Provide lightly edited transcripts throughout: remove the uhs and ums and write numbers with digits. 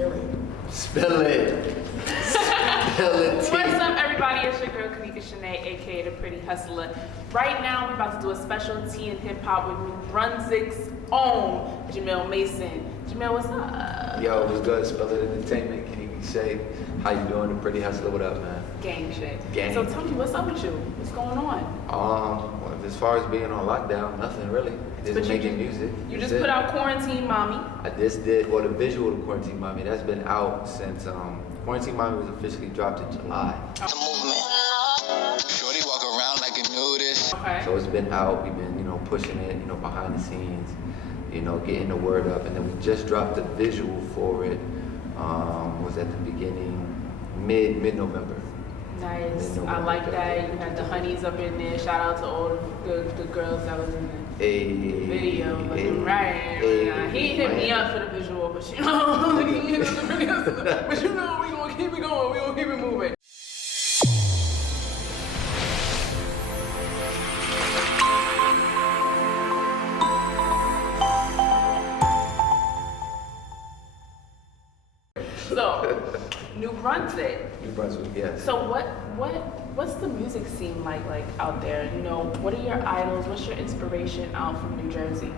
Spill it. Spill it. What's up, everybody? It's your girl, Kanika Shanae, aka The Pretty Hustler. Right now, we're about to do a special tea and hip hop with New Brunswick's own Jameel Mason. Jameel, what's up? Yo, what's good? Spill It Entertainment. Kanika Shay. How you doing? The Pretty Hustler. What up, man? Gang shit. Gang. So tell me, what's up with you? What's going on? Well, as far as being on lockdown, nothing really. Just making music. You just put out Quarantine Mommy. I just did. Well, the visual of Quarantine Mommy, that's been out since Quarantine Mommy was officially dropped in July. The movement. Shorty walk around like a nudist. Okay. So it's been out. We've been, pushing it, behind the scenes, getting the word up, and then we just dropped the visual for it. Was at the beginning, mid-November. Nice. I like that. You had the honeys up in there. Shout out to all the girls that was in the video. Right. He hit me up for the visual, but we gonna keep it going. We gonna keep it moving. So, New Brunswick. New Brunswick, yes. So what's the music scene like out there? What are your idols? What's your inspiration out from New Jersey?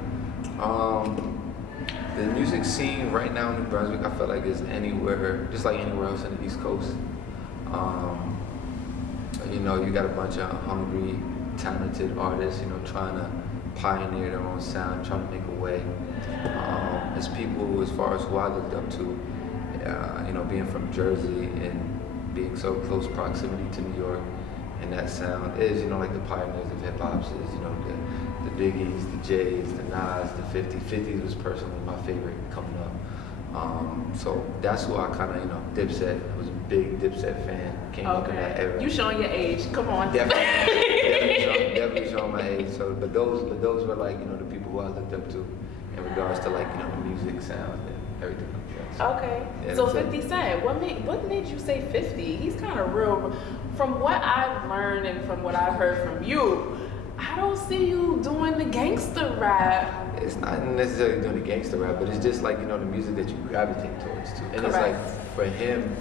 The music scene right now in New Brunswick, I feel like is anywhere, just like anywhere else in the East Coast. You got a bunch of hungry, talented artists, trying to pioneer their own sound, trying to make a way. As people, as far as who I looked up to, being from Jersey and being so close proximity to New York, and that sound is, like the pioneers of hip hop, is, the Biggies, the J's, the Nas, the 50s was personally my favorite coming up. So that's who I kind of, Dipset. I was a big Dipset fan. Came up in that era. You showing your age? Come on. Definitely showing my age. So, but those were like, the people who I looked up to in regards to like, the music, sound, and everything like that. So, okay. Yeah, so 50 Cent, what made you say 50? He's kind of real. From what I've learned and from what I've heard from you, I don't see you doing the gangster rap. It's not necessarily doing the gangster rap, but it's just like, the music that you gravitate towards too. And Correct. It's like, for him,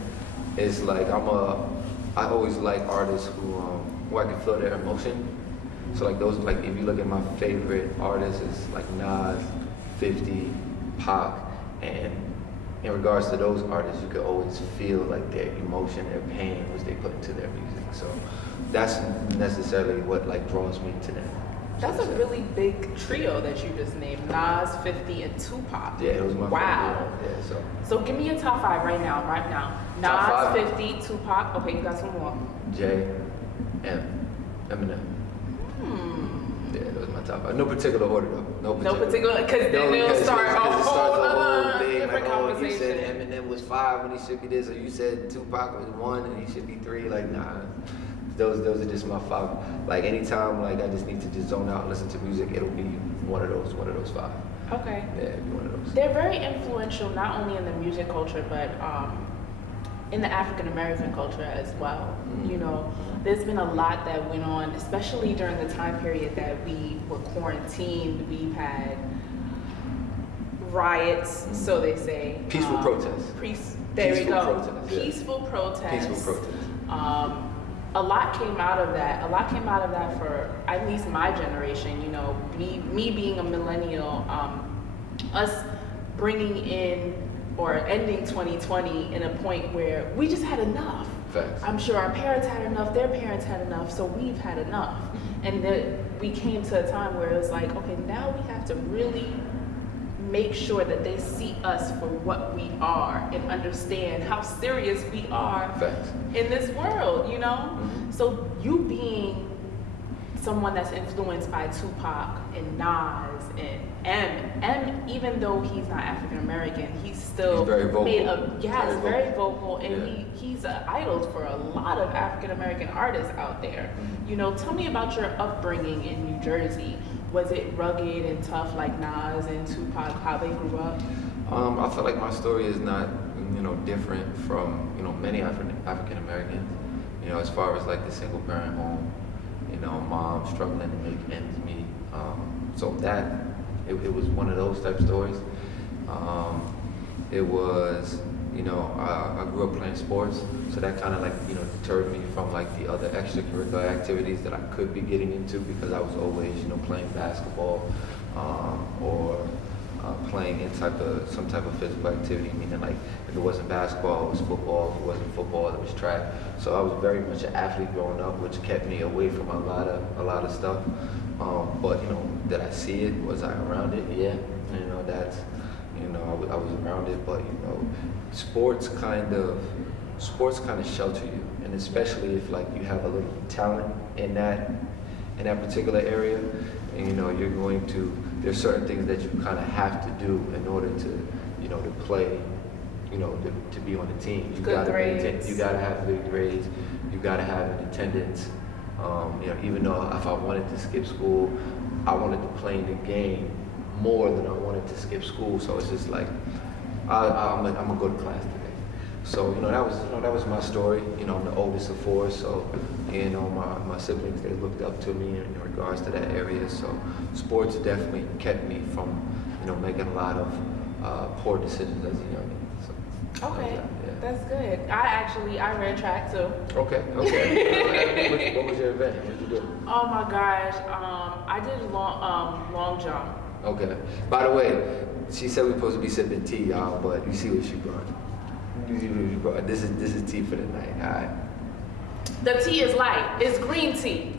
it's like I always like artists who I can feel their emotion. So like those, like if you look at my favorite artists, it's like Nas, 50, Pac, and in regards to those artists, you could always feel like their emotion, their pain, which they put into their music. So that's necessarily what like draws me to them. That's a really big trio that you just named: Nas, 50, and Tupac. Yeah, it was my wow. favorite. Yeah, so give me your top 5 right now. Nas, 50, Tupac. Okay, you got some more. J, M, Eminem. Yeah, that was my top 5. No particular order though. No particular, because then they'll start a whole other thing, different conversation. You said Eminem was 5 when he should be this, or you said Tupac was 1 and he should be 3. Like, nah. Those are just my 5. Like anytime, like I just need to just zone out and listen to music, it'll be one of those 5. Okay. Yeah, it'll be one of those. They're very influential, not only in the music culture, but in the African American culture as well. Mm-hmm. There's been a lot that went on, especially during the time period that we were quarantined. We've had riots, so they say. Peaceful protests. Peaceful protests. A lot came out of that. For at least my generation. Me being a millennial, us bringing in or ending 2020 in a point where we just had enough. Facts. I'm sure our parents had enough, their parents had enough, so we've had enough. And then we came to a time where it was like, okay, now we have to really make sure that they see us for what we are and understand how serious we are Facts. In this world, Mm-hmm. So you being someone that's influenced by Tupac and Nas and M, even though he's not African American, he's very vocal. Very vocal, and he's an idol for a lot of African American artists out there. Tell me about your upbringing in New Jersey. Was it rugged and tough like Nas and Tupac, how they grew up? I feel like my story is not, different from, many African Americans. As far as like the single parent home, mom struggling to make ends meet. So that it was one of those type stories. It was I grew up playing sports, so that kind of like, deterred me from like the other extracurricular activities that I could be getting into because I was always, playing basketball or playing in some type of physical activity, meaning like if it wasn't basketball, it was football. If it wasn't football, it was track. So I was very much an athlete growing up, which kept me away from a lot of stuff. But did I see it? Was I around it? Yeah. That's I was around it, but sports kind of shelter you, and especially if like you have a little talent in that particular area, and you're going to, there's certain things that you kind of have to do in order to to play, to be on the team. You Good grades. You gotta have good grades. You gotta have an attendance. Even though if I wanted to skip school, I wanted to play in the game more than I wanted to skip school. So it's just like I'm gonna go to class today. So that was my story. I'm the oldest of four, so my siblings, they looked up to me in regards to that area. So sports definitely kept me from making a lot of poor decisions as a youngin. So, Okay, yeah. that's good. I ran track too. Okay. What was your event? What did you do? Oh my gosh, I did long jump. Okay. By the way, she said we're supposed to be sipping tea, y'all, but you see what she brought. This is tea for the night. All right. The tea is light. It's green tea.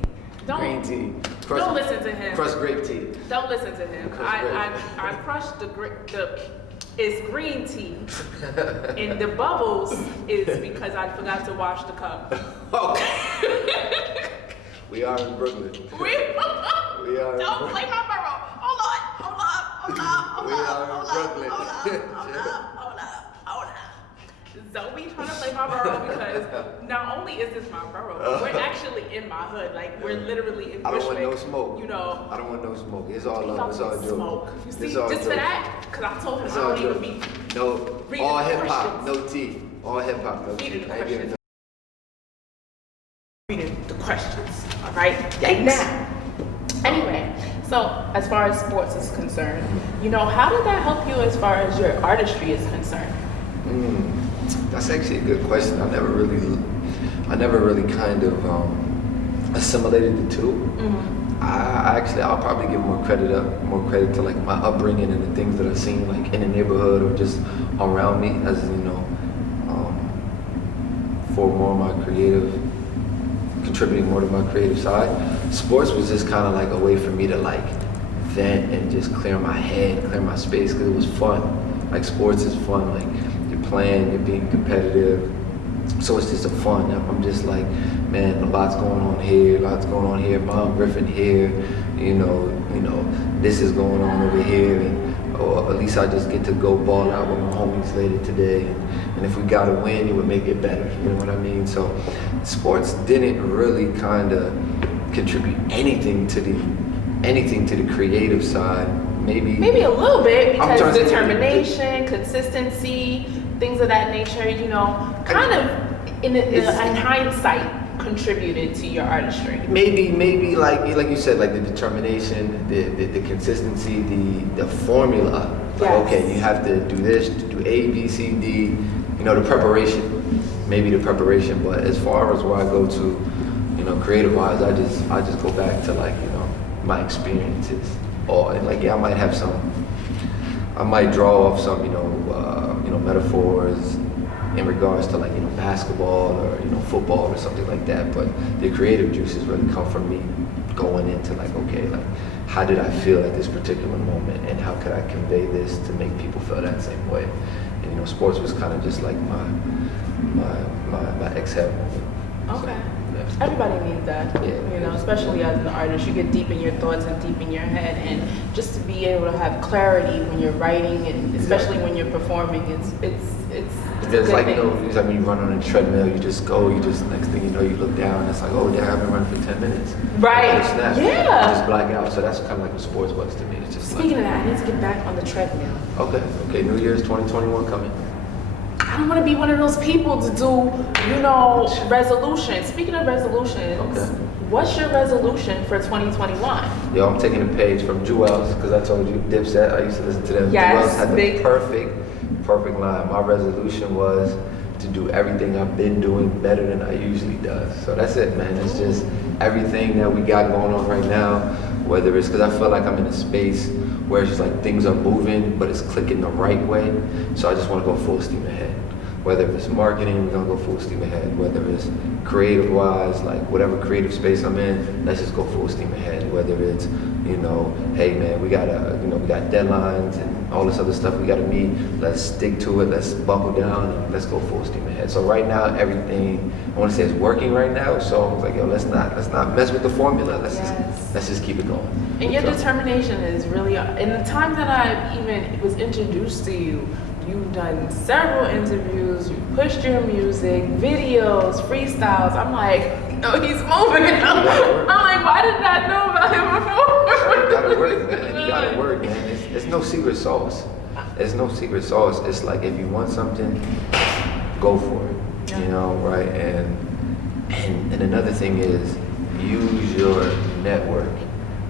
Green tea. Don't listen to him. Crushed grape tea. Don't listen to him. I crushed it's green tea, and the bubbles is because I forgot to wash the cup. Okay. We are in Brooklyn. We are. Don't play my borough. Hold up. We are in Brooklyn. Hold up. Don't be trying to play my borough because not only is this my borough, but we're actually in my hood. Like we're literally in Bushwick. I don't want no smoke. I don't want no smoke. It's all love. It's all joke. Smoke. You see, just for that, because I told him I don't even be. No, all hip hop, no tea. All hip hop, no tea. Reading the questions. All right. Yikes. Now. Anyway, so as far as sports is concerned, how did that help you as far as your artistry is concerned? That's actually a good question. I never really kind of assimilated the two. Mm-hmm. I'll probably give more credit to like my upbringing and the things that I've seen like in the neighborhood or just around me, as for more of my contributing more to my creative side. Sports was just kind of like a way for me to like vent and just clear my head, clear my space, because it was fun. Like sports is fun. Like you're playing, you're being competitive. So it's just a fun. I'm just like, man, a lot's going on here, Mom Griffin here, this is going on over here, or at least I just get to go ball out with my homies later today. And if we got to win, it would make it better. You know what I mean? So sports didn't really kind of contribute anything to the creative side. Maybe a little bit, because determination, consistency, things of that nature, kind of in hindsight contributed to your artistry. Maybe like you said, like the determination, the consistency, the formula. Like, yes. Okay, you have to do this, do A, B, C, D, the preparation. Maybe the preparation, but as far as where I go to, creative wise, I just go back to like, my experiences. Or like, yeah, I might draw off some, metaphors in regards to like, basketball or, football or something like that. But the creative juices really come from me going into like, okay, like how did I feel at this particular moment and how could I convey this to make people feel that same way? And, sports was kind of just like my exhale moment. Okay. So, yeah. Everybody needs that, especially as an artist. You get deep in your thoughts and deep in your head, and just to be able to have clarity when you're writing, and especially when you're performing, it's like when you run on a treadmill, you just next thing you know, you look down, and it's like, oh, damn, I've been running for 10 minutes. Right. Snap, yeah. You just black out. So that's kind of like what sports was to me. It's just Speaking of that, I need to get back on the treadmill. Okay. New Year's 2021 coming. I don't want to be one of those people to do, resolutions. Speaking of resolutions, what's your resolution for 2021? Yo, I'm taking a page from Jewels, because I told you, Dipset, I used to listen to them. Yes, Jewels had the perfect Perfect line. My resolution was to do everything I've been doing better than I usually does. So that's it, man. It's just everything that we got going on right now, whether it's because I feel like I'm in a space where it's just like things are moving, but it's clicking the right way. So I just want to go full steam ahead. Whether it's marketing, we're gonna go full steam ahead. Whether it's creative wise, like whatever creative space I'm in, let's just go full steam ahead. Whether it's, hey man, we got deadlines and all this other stuff we gotta meet. Let's stick to it. Let's buckle down and let's go full steam ahead. So right now, everything I want to say is working right now. So I was like, yo, let's not mess with the formula. Let's just keep it going. And your determination is really. In the time that I even was introduced to you, you've done several interviews, you pushed your music, videos, freestyles. I'm like, no, he's moving. I'm like, why did I know about him before? You gotta work, man. You gotta work, man. It's no secret sauce. It's no secret sauce. It's like if you want something, go for it. Right? And another thing is use your network.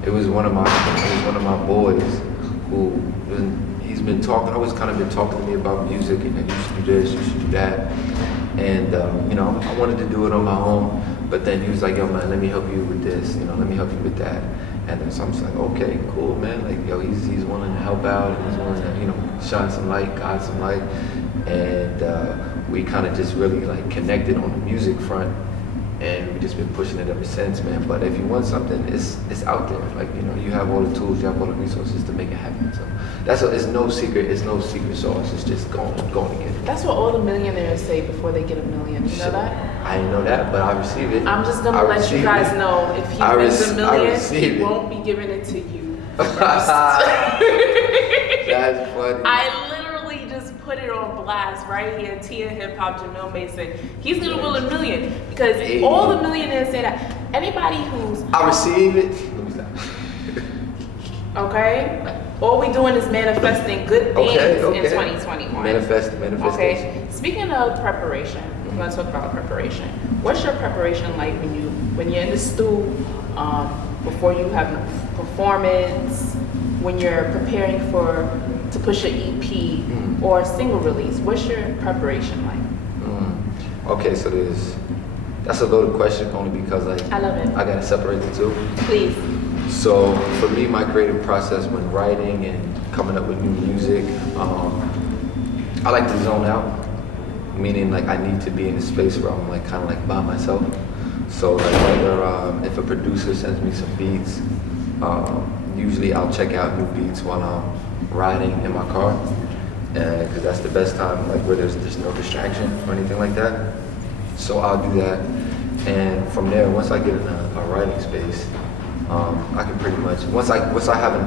It was one of my boys who he's been talking, always kind of been talking to me about music, and you should do this, you should do that. And, I wanted to do it on my own, but then he was like, yo, man, let me help you with this, let me help you with that. And then so I'm just like, okay, cool, man. Like, yo, he's willing to help out, and he's willing to, shine some light, guide some light. And we kind of just really like connected on the music front. And we've just been pushing it ever since, man. But if you want something, it's out there. Like, you have all the tools, you have all the resources to make it happen. So it's no secret sauce. It's just going to get it. That's what all the millionaires say before they get $1 million. You know that? I didn't know that, but I receive it. I'm just gonna let you guys know if he wins $1 million, he won't be giving it to you first. That's funny. I literally just put it on blast right here. teaandhiphop, Jameel Mason. He's gonna win $1 million because all the millionaires say that. Anybody who's I receive it. Let me stop. Okay. All we doing is manifesting good things in 2021. Manifestation. Okay. Speaking of preparation, we're gonna talk about preparation. What's your preparation like when you're in the stew, before you have a performance, when you're preparing to push an EP or a single release? What's your preparation like? Okay, so that's a loaded question only because I love it. I gotta separate the two. Please. So for me, my creative process when writing and coming up with new music, I like to zone out. Meaning like I need to be in a space where I'm like kind of like by myself. So like whether if a producer sends me some beats, usually I'll check out new beats while I'm riding in my car, because that's the best time, like where there's no distraction or anything like that. So I'll do that, and from there, once I get in a writing space, I can pretty much once I have a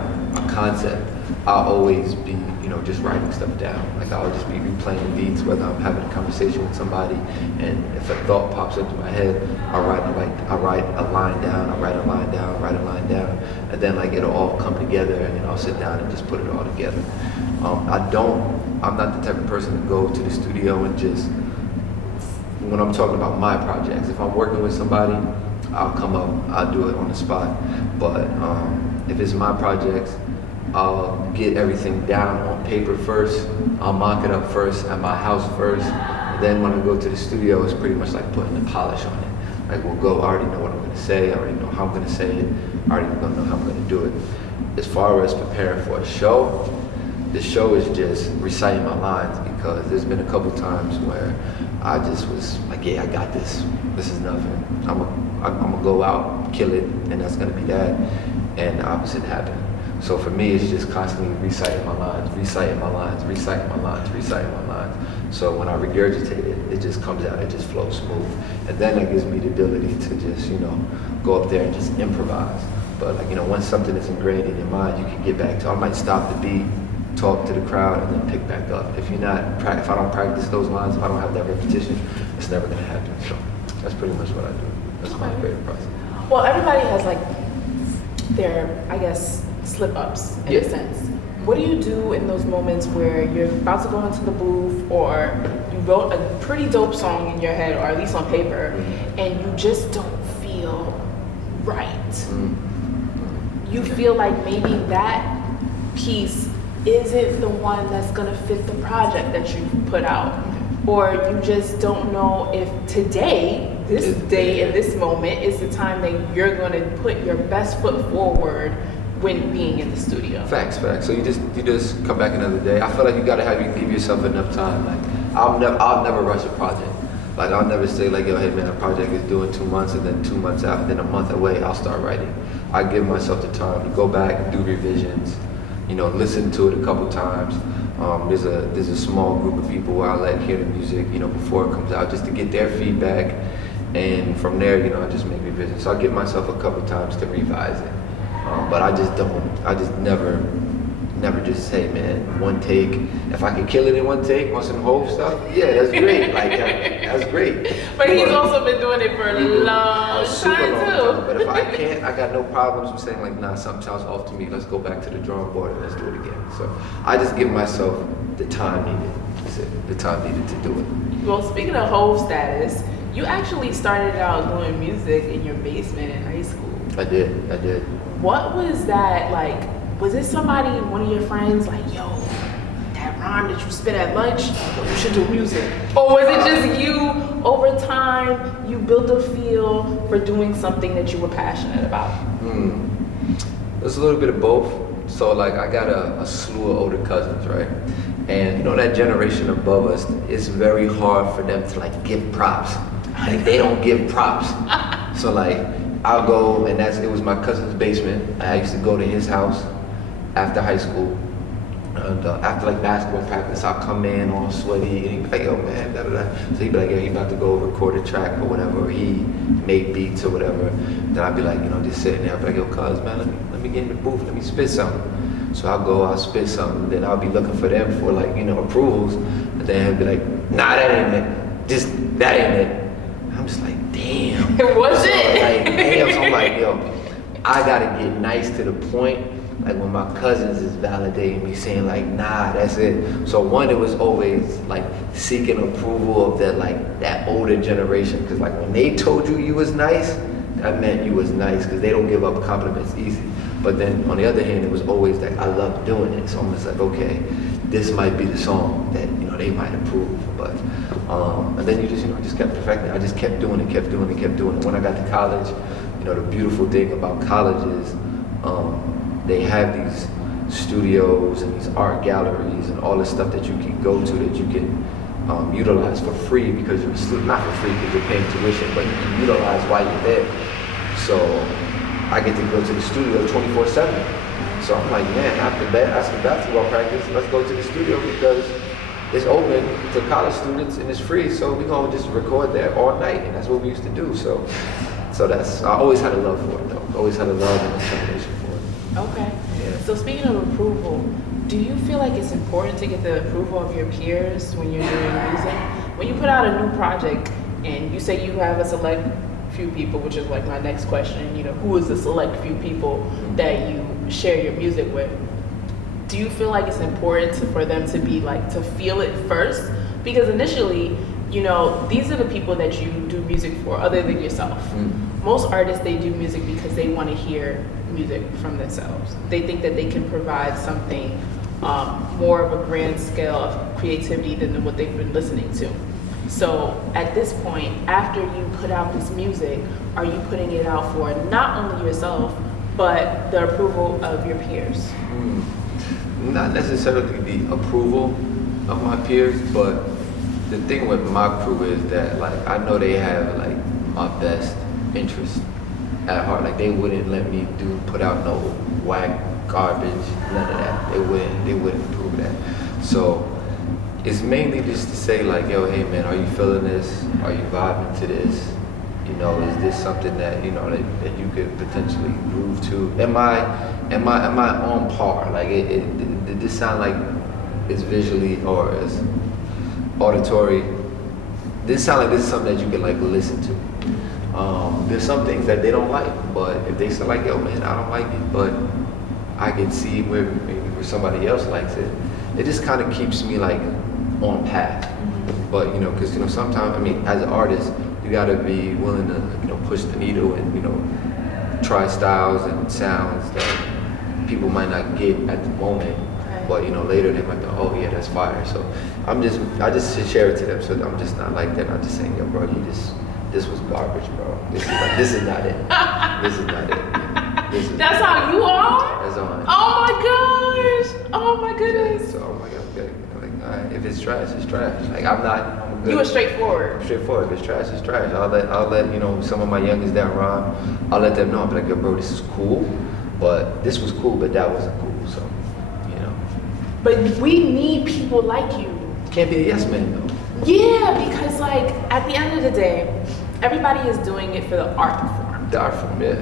concept, I'll always be just writing stuff down. Like I'll just be replaying beats, whether I'm having a conversation with somebody, and if a thought pops into my head, I'll write a line down, write a line down, and then like it'll all come together, and then I'll sit down and just put it all together. I'm not the type of person to go to the studio and just, when I'm talking about my projects, if I'm working with somebody, I'll come up, I'll do it on the spot. But if it's my projects, I'll get everything down on paper first. I'll mock it up first at my house first. And then when I go to the studio, it's pretty much like putting the polish on it. Like I already know what I'm gonna say, I already know how I'm gonna say it, I already know how I'm gonna do it. As far as preparing for a show, the show is just reciting my lines, because there's been a couple times where I just was like, yeah, I got this. This is nothing. I'm gonna go out, kill it, and that's gonna be that. And the opposite happened. So for me, it's just constantly reciting my lines. So when I regurgitate it, it just comes out, it just flows smooth. And then that gives me the ability to just, go up there and just improvise. But like, once something is ingrained in your mind, you can get back to, I might stop the beat, talk to the crowd, and then pick back up. If I don't practice those lines, if I don't have that repetition, it's never gonna happen. So that's pretty much what I do. That's my creative process. Well, everybody has like their, I guess, slip-ups in a sense. What do you do in those moments where you're about to go into the booth, or you wrote a pretty dope song in your head, or at least on paper, and you just don't feel right? You feel like maybe that piece isn't the one that's gonna fit the project that you put out. Or you just don't know if today, this day and this moment is the time that you're gonna put your best foot forward when being in the studio. Facts. So you just come back another day. I feel like you give yourself enough time. Like I'll never rush a project. Like I'll never say like, yo, hey man, a project is due in 2 months, and then 2 months out, then a month away, I'll start writing. I give myself the time to go back, do revisions, listen to it a couple times. There's a small group of people where I let hear the music, before it comes out, just to get their feedback, and from there, I just make revisions. So I give myself a couple times to revise it. But I just never just say, man, one take. If I can kill it in one take on some whole stuff, yeah, that's great. Like that's great. But he's also been doing it for a long time too. But if I can't, I got no problems with saying like, nah, something sounds off to me. Let's go back to the drawing board and let's do it again. So I just give myself the time needed. That's it. The time needed to do it. Well, speaking of Hove status, you actually started out doing music in your basement in high school. I did. What was that like? Was it somebody, one of your friends, like, yo, that rhyme that you spit at lunch, you should do music? Or was it just you, over time, you built a feel for doing something that you were passionate about? There's a little bit of both. So like I got a slew of older cousins, right? And that generation above us, it's very hard for them to like give props. Like they don't give props. So like I'll go, and it was my cousin's basement. I used to go to his house after high school. And after like basketball practice, I'll come in all sweaty, and he'd be like, yo man, da da da. So he'd be like, yo, he about to go record a track or whatever, or he made beats or whatever. Then I'd be like, just sitting there, I'd be like, yo cuz man, let me get in the booth, let me spit something. So I'll spit something, then I'll be looking for them for like, approvals. And then he'd be like, nah, that ain't it. That ain't it. I'm just like, damn. It wasn't. Like, damn. So I'm like, yo, I gotta get nice to the point. Like when my cousins is validating me, saying like, nah, that's it. So one, it was always like seeking approval of that older generation. Because like when they told you was nice, that meant you was nice, because they don't give up compliments easy. But then on the other hand, it was always like, I love doing it. So I'm just like, okay, this might be the song that, they might approve. But, and then you just kept perfecting it. I just kept doing it. When I got to college, the beautiful thing about college is, they have these studios and these art galleries and all this stuff that you can go to, that you can utilize for free because you're a student. Not for free because you're paying tuition, but you can utilize while you're there. So I get to go to the studio 24/7. So I'm like, man, after basketball practice, let's go to the studio because it's open to college students and it's free. So we're gonna just record there all night, and that's what we used to do. So I always had a love for it though. Always had a love and determination for it. Okay. Yeah. So speaking of approval, do you feel like it's important to get the approval of your peers when you're doing music? When you put out a new project and you say you have a select few people, which is like my next question, who is the select few people that you share your music with? Do you feel like it's important for them to be like, to feel it first? Because initially, these are the people that you do music for other than yourself. Most artists, they do music because they want to hear music from themselves. They think that they can provide something more of a grand scale of creativity than what they've been listening to. So at this point, after you put out this music, are you putting it out for not only yourself, but the approval of your peers? Not necessarily the approval of my peers, but the thing with my crew is that like I know they have like my best interest at heart. Like they wouldn't let me put out no whack garbage, none of that. They wouldn't approve that. So it's mainly just to say like, yo, hey man, are you feeling this? Are you vibing to this? Is this something that that you could potentially groove to? Am I on par? Like did this sound like it's visually or as auditory? This sound like this is something that you can like listen to. There's some things that they don't like, but if they say like, yo man, I don't like it, but I can see where somebody else likes it, it just kind of keeps me like on path. But because sometimes as an artist, you gotta be willing to push the needle and try styles and sounds that people might not get at the moment. But later they might go, oh yeah, that's fire. So I just share it to them. So I'm just not like that. I'm just saying, yo, bro, this was garbage, bro. This is not it. This is not it. That's how you are? That's all. Oh my gosh. Oh my goodness. Yeah, so I'm like, okay. Like, all right, if it's trash, it's trash. Like I'm good. You were straightforward. I'm straightforward. If it's trash, it's trash. I'll let some of my youngest down Ron, I'll let them know. I'll be like, yo, bro, this is cool, but this was cool, but that wasn't cool. So, But we need people like you. Can't be a yes man though. Yeah, because like at the end of the day, everybody is doing it for the art form. The art form, yeah.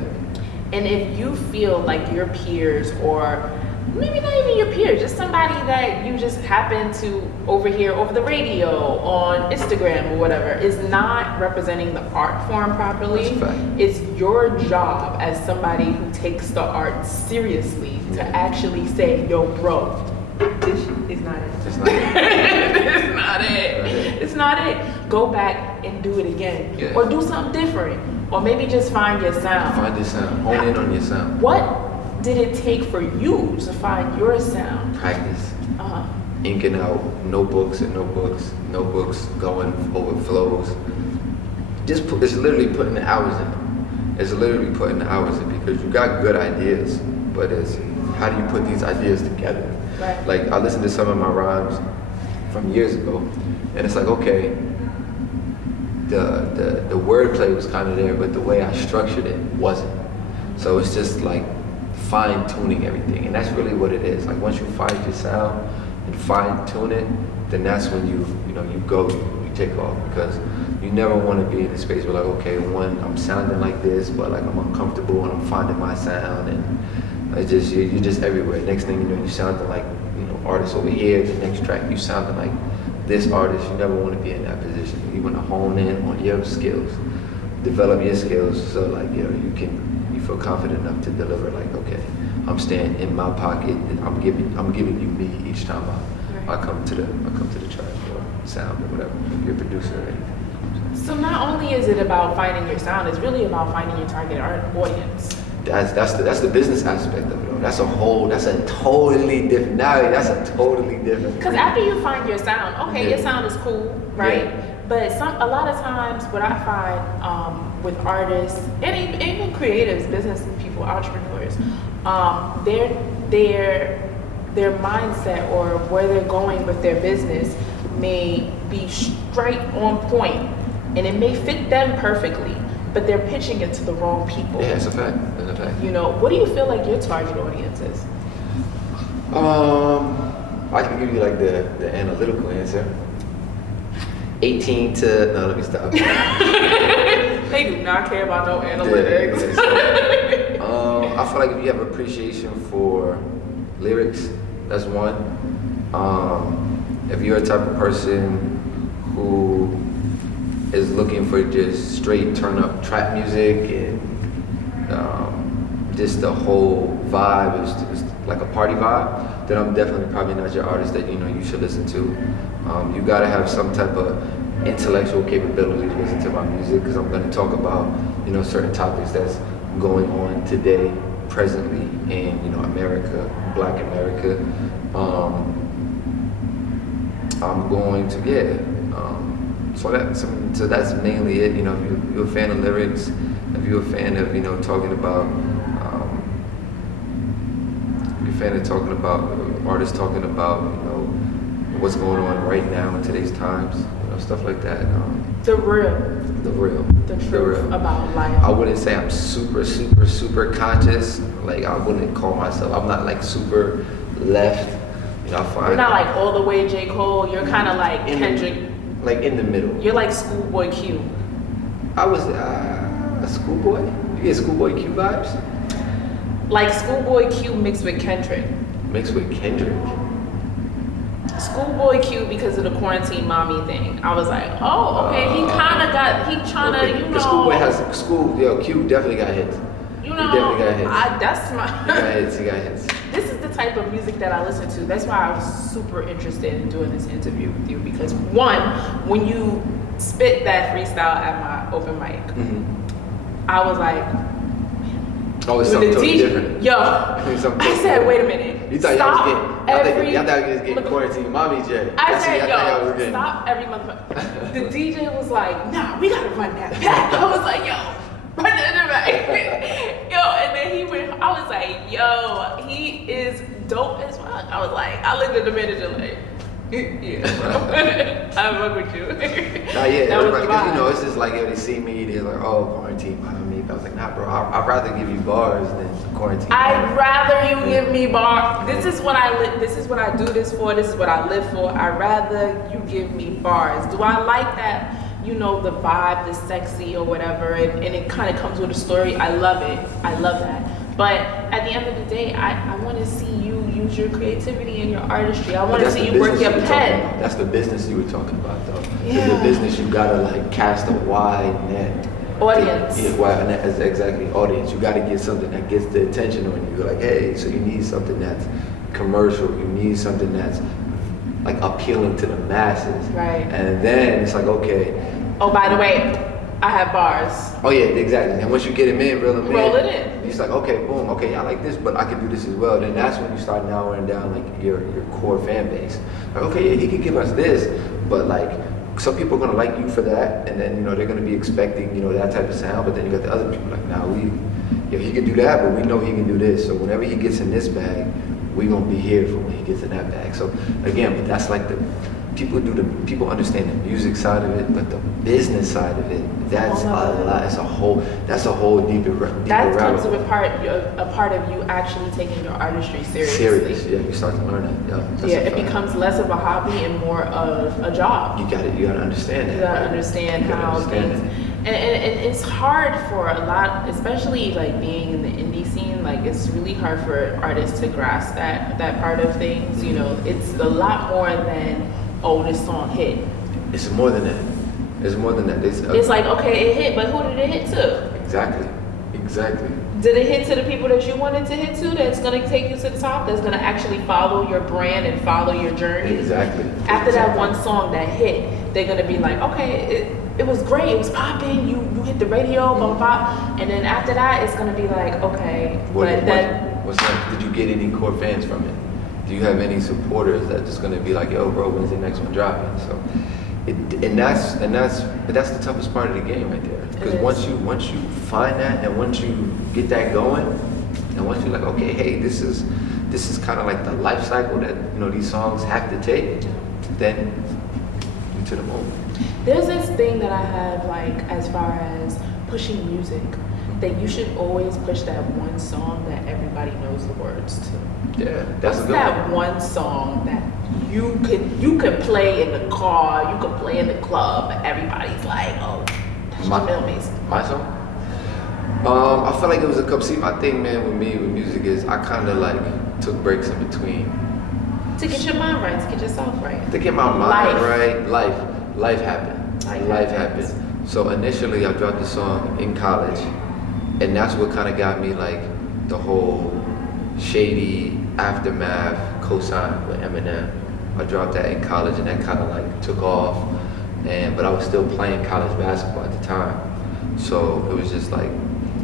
And if you feel like your peers, or maybe not even your peers, just somebody that you just happen to overhear over the radio, on Instagram or whatever, is not representing the art form properly, it's your job as somebody who takes the art seriously to actually say, yo, bro, this is not it. It's not it. It's not it. It's not it. Go back and do it again. Yeah. Or do something different. Or maybe just find your sound. Find your sound. Hone in on your sound. What did it take for you to find your sound? Practice. Inking out notebooks going over flows. It's literally putting the hours in. It's literally putting the hours in, because you got good ideas, but it's how do you put these ideas together? Right. Like I listened to some of my rhymes from years ago, and it's like, okay, the wordplay was kind of there, but the way I structured it wasn't. So it's just like fine tuning everything, and that's really what it is. Like once you find your sound and fine tune it, then that's when you take off, because you never want to be in a space where like, okay, I'm sounding like this, but like I'm uncomfortable and I'm finding my sound, and it's just you're just everywhere. Next thing you know, you sounding like artists over here. The next track, you sounding like this artist. You never want to be in that position. You want to hone in on your skills, develop your skills, so like you feel confident enough to deliver. Like, okay, I'm staying in my pocket, and I'm giving you me each time I come to the track or sound or whatever. You're a producer or anything. So not only is it about finding your sound, it's really about finding your target audience. That's the business aspect of it. That's a totally different. Because after you find your sound, okay, your sound is cool, right? Yeah. But a lot of times, what I find with artists and even creatives, business people, entrepreneurs, their mindset or where they're going with their business may be straight on point, and it may fit them perfectly, but they're pitching it to the wrong people. Yeah, it's a fact. It's a fact. What do you feel like your target audience is? I can give you like the analytical answer. 18 to, no, let me stop. They do not care about no analytics. Yeah, so, I feel like if you have appreciation for lyrics, that's one. If you're a type of person who is looking for just straight turn up trap music and just the whole vibe is like a party vibe, then I'm definitely probably not your artist that you should listen to. You gotta have some type of intellectual capability to listen to my music, because I'm gonna talk about certain topics that's going on today, presently in America, Black America. I'm going to so that's mainly it. If you're a fan of lyrics, if you're a fan of talking about artists talking about what's going on right now in today's times, stuff like that. The real The truth about life. I wouldn't say I'm super, super, super conscious. Like I wouldn't call myself. I'm not like super left. I find you're not like all the way J. Cole. You're kind of like Kendrick. Like in the middle. You're like Schoolboy Q. I was a Schoolboy. You get Schoolboy Q vibes. Like Schoolboy Q mixed with Kendrick. Mixed with Kendrick. Schoolboy Q because of the quarantine mommy thing. I was like, oh, okay. He trying to, The Schoolboy has Q definitely got hits. He definitely got hits. That's my. He got hits. This is the type of music that I listen to. That's why I was super interested in doing this interview with you, because one, when you spit that freestyle at my open mic, I was like, Oh, it's When something the totally DJ different. Yo, It's something I said, totally wait a different. minute. You thought Stop y'all was getting every quarantine mommy J. I That's what said, y'all thought y'all was yo, getting. stop every motherfucker. The DJ was like, nah, we gotta run that back. I was like, yo, run that back. Yo, and then he went, I was like, yo, he is dope as fuck. I was like, I looked at the manager like, yeah, I fuck with you. Nah, yeah, That was right, the 'cause, you vibe. know, it's just like, yo, they see me, they're like, oh, quarantine mommy. I was like, nah, bro, I'd rather give you bars than quarantine I'd mommy. rather you give me bars. This is what this is what I do this for. This is what I live for. I'd rather you give me bars. Do I like that? You know, the vibe, the sexy or whatever, and it kind of comes with a story. I love it. I love that. But at the end of the day, I want to see you use your creativity and your artistry. I want to see you work your pen. That's the business you were talking about, though. Yeah. The business, you gotta like cast a wide net. Audience. Yeah, wide net is exactly audience. You gotta get something that gets the attention on you. You're like, hey, so you need something that's commercial. You need something that's like appealing to the masses. Right. And then it's like, okay. Oh, by the way, I have bars. Oh yeah, exactly. And once you get them in, Roll it in. It's like, okay, boom, okay, I like this, but I can do this as well. Then that's when you start narrowing down like your core fan base. Like, okay, yeah, he could give us this, but like some people are gonna like you for that, and then they're gonna be expecting that type of sound. But then you got the other people like, nah, he can do that, but we know he can do this. So whenever he gets in this bag, we gonna be here for when he gets in that bag. So again, but that's like people understand the music side of it, but the business side of it, that's a lot. That's a whole deeper That rabbit comes hole. with a part of you actually taking your artistry seriously. Serious, yeah. You start to learn that. That's Yeah, a it fact. becomes less of a hobby and more of a job. You gotta understand that. You gotta right? understand You gotta how understand things, and it's hard for a lot, especially like being in the indie scene. Like it's really hard for artists to grasp that part of things. It's a lot more than this song hit. It's more than that. It's more than that. It's like, okay, it hit, but who did it hit to? Exactly. Did it hit to the people that you wanted to hit to? That's gonna take you to the top. That's gonna actually follow your brand and follow your journey. Exactly. After that one song that hit, they're gonna be like, okay, it was great. It was popping. You hit the radio, blah blah blah. And then after that, it's gonna be like, okay, What's next? Did you get any core fans from it? Do you have any supporters that just gonna be like, yo, bro, when's the next one dropping? So, that's the toughest part of the game right there. Because once you find that, and once you get that going, and once you're like, okay, hey, this is kind of like the life cycle that these songs have to take, then you to the moon. There's this thing that I have, like, as far as pushing music, that you should always push that one song that everybody knows the words to. Yeah, that's What's a good that one song that you could play in the car, you could play in the club, and everybody's like, oh, that's Jameel Mason. My song? I feel like it was a couple. See, my thing, man, with music is I kind of like took breaks in between. To get your mind right, to get yourself right. To get my mind right, life happened. Life happened. So initially, I dropped the song in college, and that's what kind of got me like the whole shady aftermath cosign with Eminem. I dropped that in college, and that kind of like took off. But I was still playing college basketball at the time, so it was just like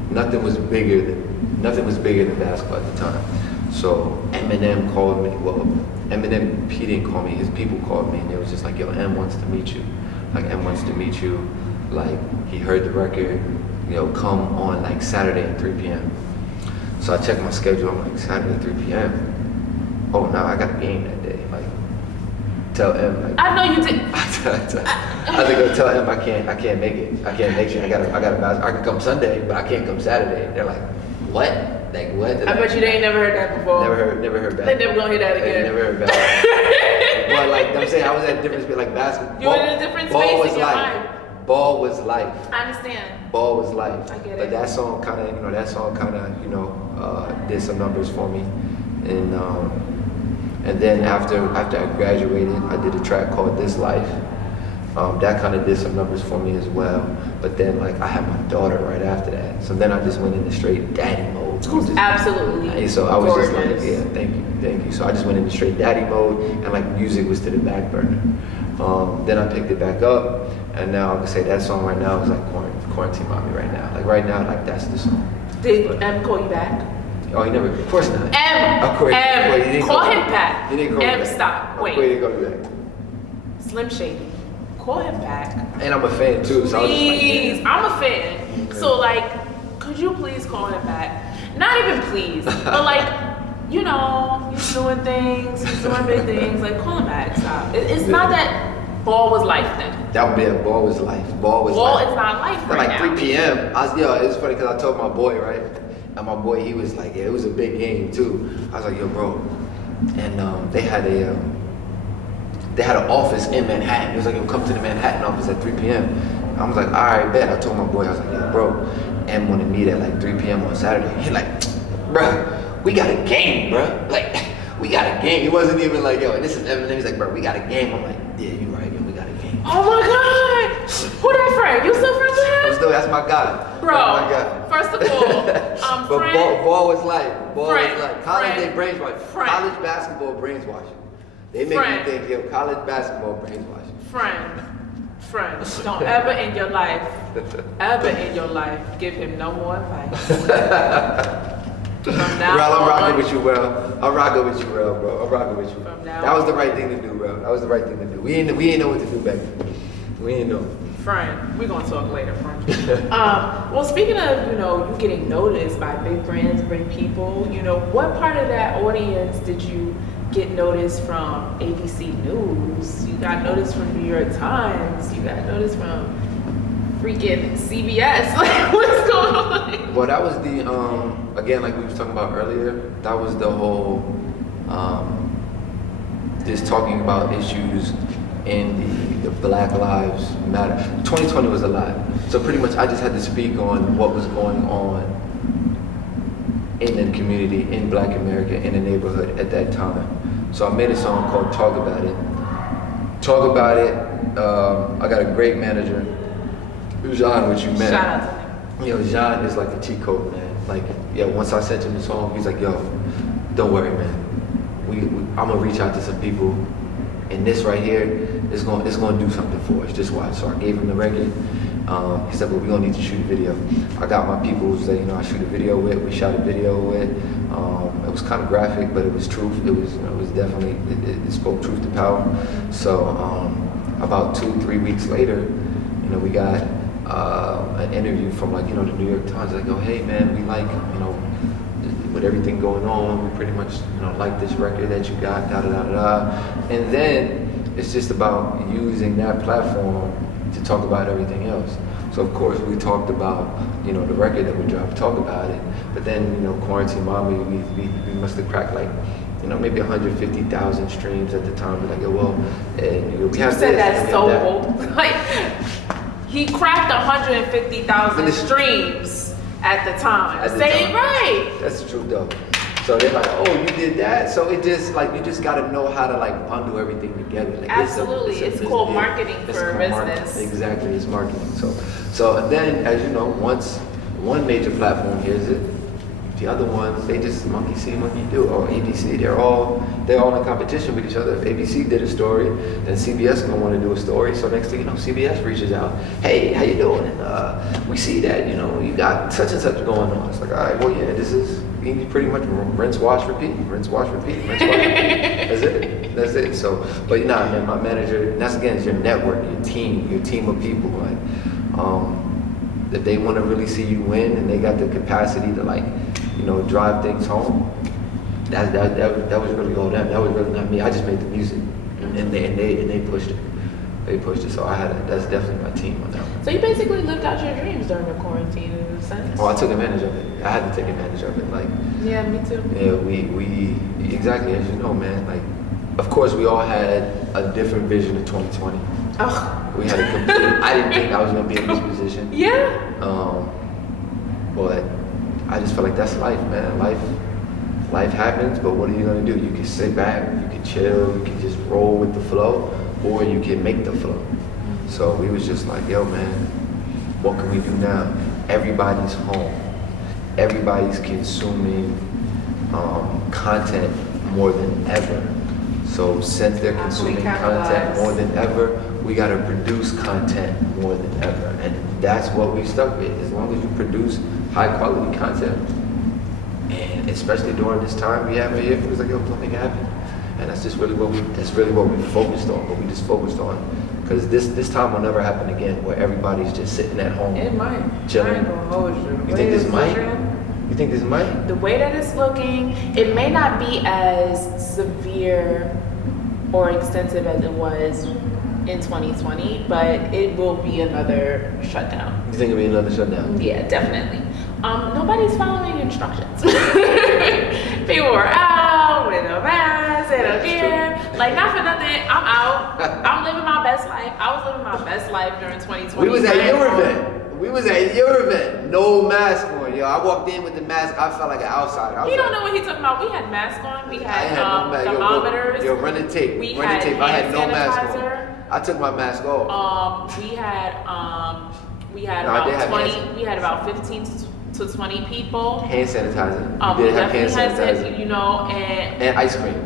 nothing was bigger than basketball at the time. So Eminem called me. Well, Eminem, he didn't call me. His people called me, and it was just like, yo, M wants to meet you. Like M wants to meet you. Like he heard the record. Come on like Saturday at 3 p.m. So I checked my schedule. I'm like, Saturday at 3 p.m. Oh no, I got a game that day. Like, tell M. Like, I know you did. I had to go tell him I can't make it. I can't make it. I got a I can come Sunday, but I can't come Saturday. They're like, what? Like what? I bet you they ain't never heard that before. Never heard back. They never gonna hear that again. They never heard back. But like I'm saying, I was at a different space, like basketball. You were in a different space in your mind. Ball was life. I understand. Ball was life. I get it. But that song kind of, did some numbers for me, and then after I graduated, I did a track called This Life. That kind of did some numbers for me as well. But then, like, I had my daughter right after that, so then I just went into straight daddy mode. Who's absolutely So I was gorgeous. just like, yeah, thank you. So I just went into straight daddy mode, and like music was to the back burner. Then I picked it back up, and now I can say that song right now is like quarantine mommy right now. Like right now, like that's the song. Did M call you back? Oh, he never. Of course not. M. Of course. M. Wait, he didn't Call me him back. He didn't call M. me back. Stop. Of Wait. course he didn't call me back. Slim Shady. Call him back. And I'm a fan too, so I was just like, Please. yeah. I'm a fan. So like, could you please call him back? Not even please, but like, you know, he's doing things, he's doing big things. Like, call him back. Stop. It's not that ball was life then. That would be a ball was life. Ball was Ball life. is not life At right like now. 3 p.m. It's funny because I told my boy, right? And my boy, he was like, yeah, it was a big game too. I was like, yo, bro. And they had an office in Manhattan. He was like, yo, come to the Manhattan office at 3 p.m. I was like, all right, bet. I told my boy, I was like, yo, bro, M wanted to meet at like 3 p.m. on Saturday. He like, bruh, we got a game, bruh. Like, we got a game. He wasn't even like, yo, this is Eminem. He's like, bro, we got a game. I'm like, yeah, you're right, yo, we got a game. Oh my God! Who that friend? You still friends with him? That's my guy. Bro, That's my guy. first of all, But friend. ball was life. Ball Friend. was life. College, Friend. they brainwash. Friend. College basketball brainwash. They make Friend. you think, yo, college basketball brainwash. Friend, don't ever in your life, give him no more advice. From now Bro, I'm rocking on, with you, bro. I'm rocking with you, bro. I'm rocking with you. From now That was the on. right thing to do, bro. That was the right thing to do. We ain't know what to do back then. We ain't know. Friend, we're gonna talk later, friend. Well, speaking of, you getting noticed by big brands, big people, what part of that audience did you get noticed from ABC News? You got noticed from New York Times. You got noticed from freaking CBS. Like, what's going on? Well, that was the again, like we were talking about earlier. That was the whole just talking about issues in the Black Lives Matter. 2020 was a lot, so pretty much I just had to speak on what was going on in the community, in Black America, in the neighborhood at that time. So I made a song called Talk About It. Talk About It. I got a great manager, John, which you met. Shout out to him. John is like a cheat code, man. Like, yeah, once I sent him the song, he's like, yo, don't worry, man. I'm gonna reach out to some people, and this right here is gonna do something for us. Just watch. So I gave him the record. He said, well, we're gonna need to shoot a video. I got my people that I shoot a video with. We shot a video with. It was kind of graphic, but it was truth. It was, it was definitely, it spoke truth to power. So about 2-3 weeks later, we got an interview from the New York Times. Like, oh, hey man, we like, with everything going on, we pretty much, like this record that you got, da da da da da. And then it's just about using that platform to talk about everything else. So of course we talked about, the record that we dropped, talk about it. But then, Quarantine Mommy, we must have cracked maybe 150,000 streams at the time. We're like, oh, well, we have You said this, that and we so have bold. Like, he cracked 150,000 streams at the time. Say it right. That's the truth though. So they're like, oh, you did that? So it just you just gotta know how to bundle everything together. Absolutely. It's called marketing for a business. Exactly, it's marketing. So and then, as you know, once one major platform hears it, the other ones, they just monkey see, monkey do. Or ABC, they're all in competition with each other. If ABC did a story, then CBS gonna want to do a story. So next thing you know, CBS reaches out, hey, how you doing? And we see that you got such and such going on. It's like, all right, well, yeah, this is you pretty much rinse, wash, repeat, rinse, wash, repeat, rinse, wash, repeat. That's it. So, but man, my manager, and that's again is your network, your team of people. Like, if they want to really see you win, and they got the capacity to drive things home, that was really all them. That was really not me. I just made the music, and they pushed it. They pushed it. So that's definitely my team on that one. So you basically lived out your dreams during the quarantine in a sense. Oh, I took advantage of it. I had to take advantage of it. Yeah, me too. Yeah, we exactly, as you know, man. Of course, we all had a different vision of 2020. Oh. We had a complete. I didn't think I was gonna be in this position. Yeah. But I just felt like that's life, man. Life happens, but what are you gonna do? You can sit back, you can chill, you can just roll with the flow, or you can make the flow. So we was just like, yo, man, what can we do now? Everybody's home. Everybody's consuming content more than ever. So since they're consuming content more than ever, we gotta produce content more than ever. And that's what we stuck with. As long as you produce high quality content. And especially during this time we have right here, it was like, yo, something happened. And that's really what we focused on. What we just focused on, because this time will never happen again, where everybody's just sitting at home. It might. Chilling. I ain't gonna hold you. You think this might? You think this might? The way that it's looking, it may not be as severe or extensive as it was in 2020, but it will be another shutdown. You think it'll be another shutdown? Yeah, definitely. Nobody's following instructions. People are out with no mask, they don't care. Like, not for nothing, I'm out. I'm living my best life. I was living my best life during 2020. We was at your event. No mask on, yo. I walked in with the mask. I felt like an outsider. He don't know what he's talking about. We had masks on. We had no mask. thermometers. Yo, run the tape. We run had the tape. I had no mask sanitizer. on. I took my mask off. We had about 20. We had about 15 to 20 people. Hand sanitizer. We did have definitely hand had sanitizer. you know, and ice cream.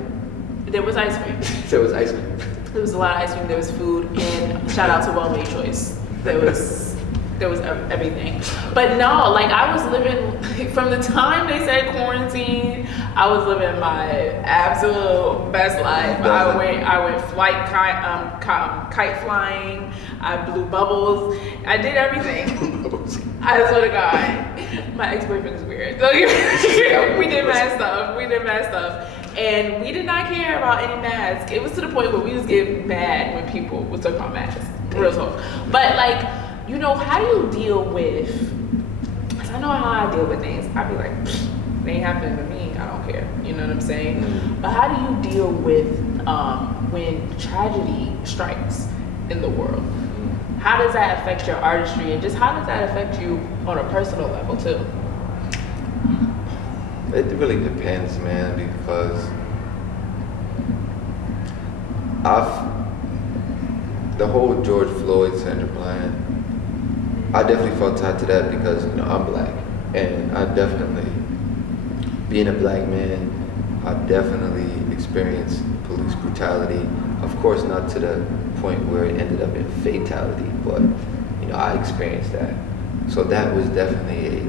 there was ice cream. There was ice cream. There was a lot of ice cream. There was food, and shout out to Well Made Choice. There was everything. But no, like, I was living, from the time they said quarantine, I was living my absolute best life. I went kite flying. I blew bubbles. I did everything. I swear to God, my ex-boyfriend is weird. So, we did mad stuff. And we did not care about any masks. It was to the point where we was getting mad when people was talking about masks. Real talk. But, like, you know, how do you deal with, because I know how I deal with things. I'd be like, it ain't happening to me, I don't care. You know what I'm saying? But how do you deal with when tragedy strikes in the world? How does that affect your artistry, and just how does that affect you on a personal level too? It really depends, man, because the whole George Floyd syndrome line, I definitely felt tied to that because, you know, I'm black, and I definitely, being a black man, I definitely experienced police brutality. Of course, not to the point where it ended up in fatality, but, you know, I experienced that. So that was definitely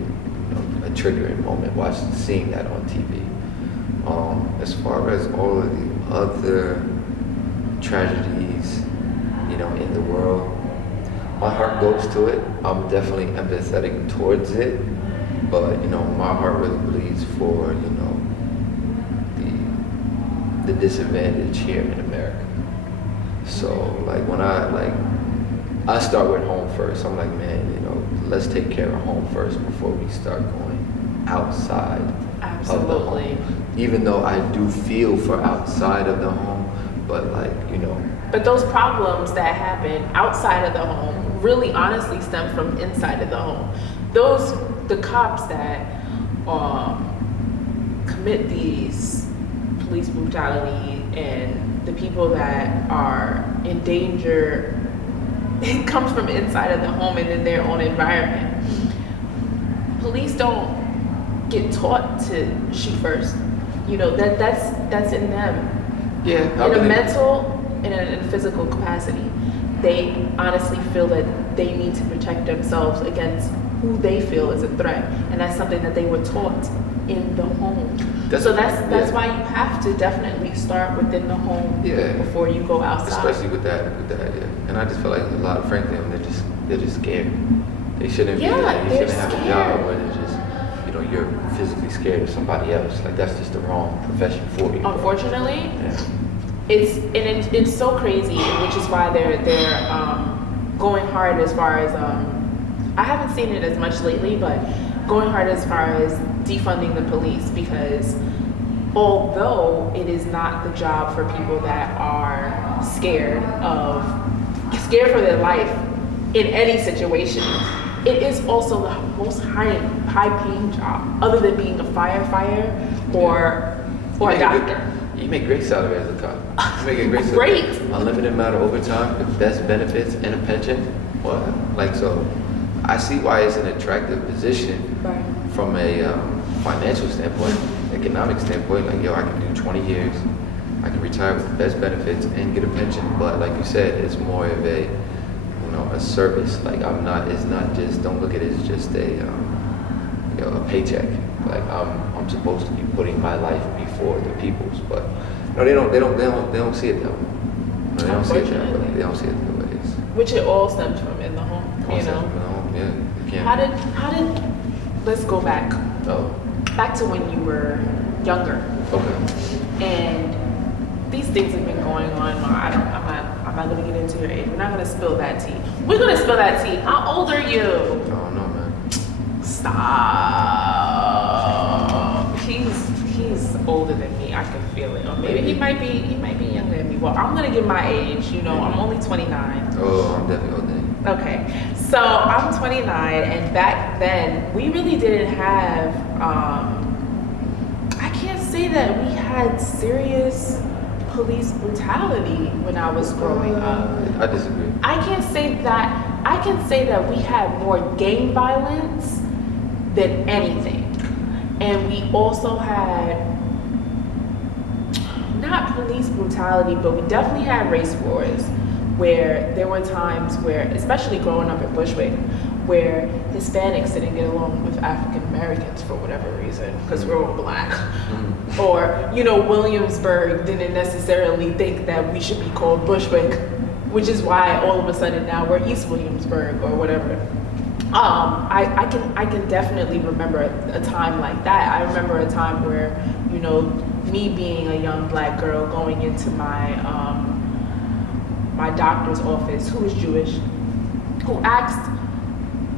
a triggering moment, seeing that on TV. As far as all of the other tragedies, you know, in the world, my heart goes to it. I'm definitely empathetic towards it, but, you know, my heart really bleeds for, you know, the disadvantage here in America. So, like, when I start with home first. I'm like, man, you know, let's take care of home first before we start going outside of the home. Even though I do feel for outside of the home, but, like, you know. But those problems that happen outside of the home really honestly stem from inside of the home. The cops that commit these police brutality and the people that are in danger, it comes from inside of the home and in their own environment. Police don't get taught to shoot first. You know, that's in them. Yeah. In a mental and in a physical capacity. They honestly feel that they need to protect themselves against who they feel is a threat. And that's something that they were taught in the home. That's why you have to definitely start within the home before you go outside. Especially with that, yeah. And I just feel like a lot of, frankly, they're just scared. They shouldn't be there. You shouldn't have a job where they're just, you know, you're physically scared of somebody else. Like, that's just the wrong profession for you. Unfortunately, it's so crazy, which is why they're going hard as far as I haven't seen it as much lately, but going hard as far as defunding the police, because although it is not the job for people that are scared for their life in any situation, it is also the most high paying job, other than being a firefighter or a doctor. You make great salary as a cop. You make a great salary. Great. Unlimited amount of overtime, the best benefits, and a pension. What? Like, so I see why it's an attractive position from a financial standpoint, economic standpoint. Like, yo, I can do 20 years, I can retire with the best benefits and get a pension. But like you said, it's more of a, you know, a service. Like, it's not just, don't look at it as just a a paycheck. Like I'm supposed to be putting my life before the people's, but no, they don't see it that way. No, they don't see it that way. They don't see it the way it is. Which it all stems from in the home, you know. From the home, yeah. You can't. How did let's go back. Oh. Back to when you were younger. Okay. And these things have been going on. I'm not gonna get into your age. We're not gonna spill that tea. We're gonna spill that tea. How old are you? I don't know, man. Stop. He's older than me. I can feel it. Or maybe he might be younger than me. Well, I'm gonna give my age. You know, I'm only 29. Oh, I'm definitely older than you. Okay, so I'm 29, and back then we really didn't have. I can't say that we had serious police brutality when I was growing up. I disagree. I can say that we had more gang violence than anything, and we also had not police brutality, but we definitely had race wars, where there were times where, especially growing up in Bushwick, where Hispanics didn't get along with African Americans for whatever reason, because we're all black. Or, you know, Williamsburg didn't necessarily think that we should be called Bushwick, which is why all of a sudden now we're East Williamsburg or whatever. I can definitely remember a time like that. I remember a time where, you know, me being a young black girl going into my my doctor's office, who was Jewish, who asked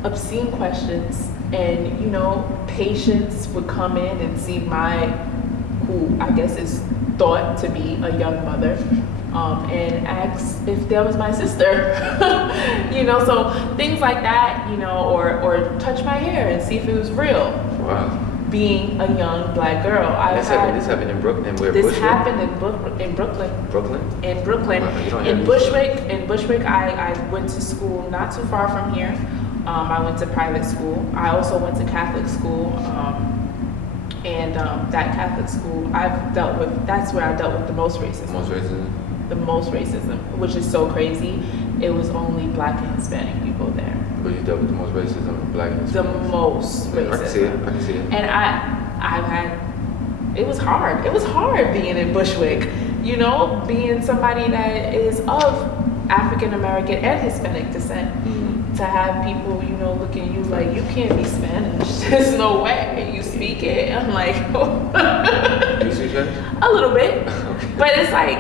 obscene questions, and you know, patients would come in and see who I guess is thought to be a young mother, and ask if that was my sister. You know, so things like that, you know, or touch my hair and see if it was real. Wow. Being a young black girl, This happened in Brooklyn. Where? This Bushwick? happened in Brooklyn. Brooklyn. In Brooklyn. Wow, In Bushwick, I went to school not too far from here. I went to private school. I also went to Catholic school. That Catholic school, that's where I dealt with the most racism. The most racism, which is so crazy. It was only black and Hispanic people there. But you dealt with the most racism of black and Hispanic. The most racism. I can see it. And it was hard. It was hard being in Bushwick, you know, being somebody that is of African American and Hispanic descent. To have people, you know, look at you like, you can't be Spanish. There's no way you speak it. I'm like, Do you speak Spanish? a little bit, Okay. but it's like,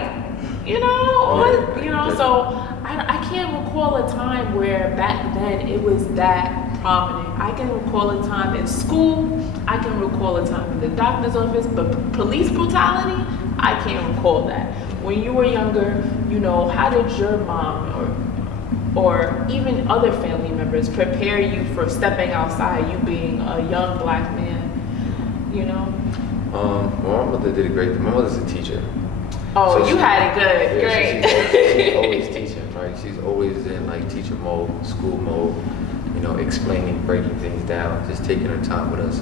you know, so I can't recall a time where back then it was that prominent. I can recall a time in school, I can recall a time in the doctor's office, but police brutality, I can't recall that. When you were younger, you know, how did your mom or even other family members prepare you for stepping outside, you being a young black man, you know? My mother did a great thing. My mother's a teacher. Oh, So you had it good. Yeah, Great. she's always teaching, right? She's always in like teacher mode, school mode, you know, explaining, breaking things down, just taking her time with us.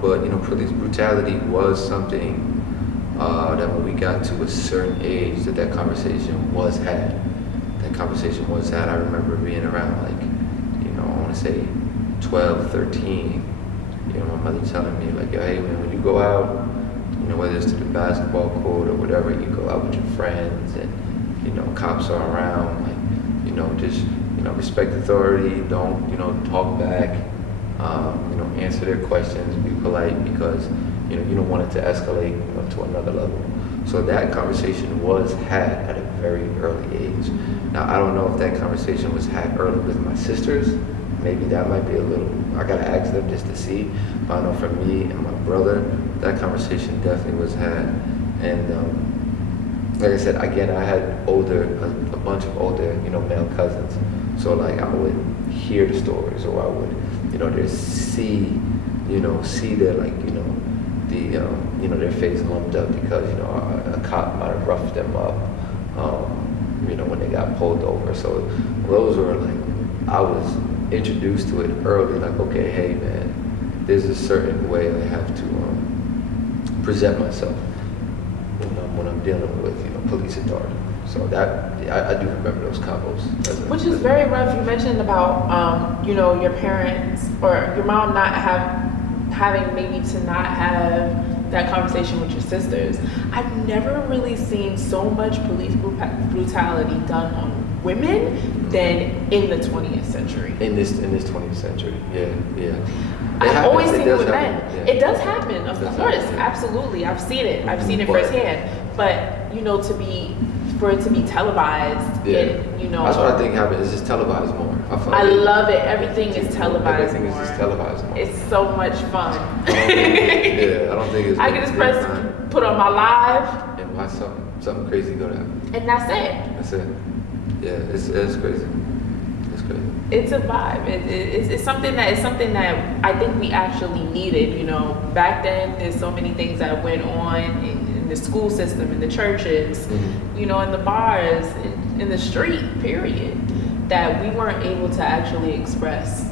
But, you know, police brutality was something that when we got to a certain age that conversation was had. That conversation was had. I remember being around like, you know, I want to say 12, 13, you know, my mother telling me like, yo, hey man, when you go out, you know, whether it's to the basketball court or whatever, you go out with your friends and, you know, cops are around, like, you know, just, you know, respect authority, don't, you know, talk back, you know, answer their questions, be polite because, you know, you don't want it to escalate, you know, to another level. So that conversation was had at a very early age. Now, I don't know if that conversation was had early with my sisters. Maybe that might be a little, I gotta ask them just to see. But I know for me and my brother, that conversation definitely was had. And like I said, again, I had a bunch of older, you know, male cousins. So like I would hear the stories or I would, you know, just see their like, you know, you know, their face lumped up because, you know, a cop might have roughed them up, you know, when they got pulled over. So those were like, I was introduced to it early, like, okay, hey man, there's a certain way I have to present myself when I'm dealing with, you know, police authority. So that, I do remember those combos. Which is very rough. You mentioned about, you know, your parents or your mom not having maybe to not have that conversation with your sisters. I've never really seen so much police brutality done on women than in the 20th century. In this 20th century, yeah. I've always seen it with men. Yeah. It does happen, of course, absolutely. I've seen it firsthand. But for it to be televised, that's what I think happened. It's just televised more. I love it. Everything is televised Everything more. is just televised more. It's so much fun. I don't think it's. I can just put on my live, and watch something crazy go down. And that's it. That's it. Yeah, it's crazy. It's crazy. It's a vibe. It's something that I think we actually needed. You know, back then there's so many things that went on in the school system, in the churches, you know, in the bars, in the street, period, that we weren't able to actually express.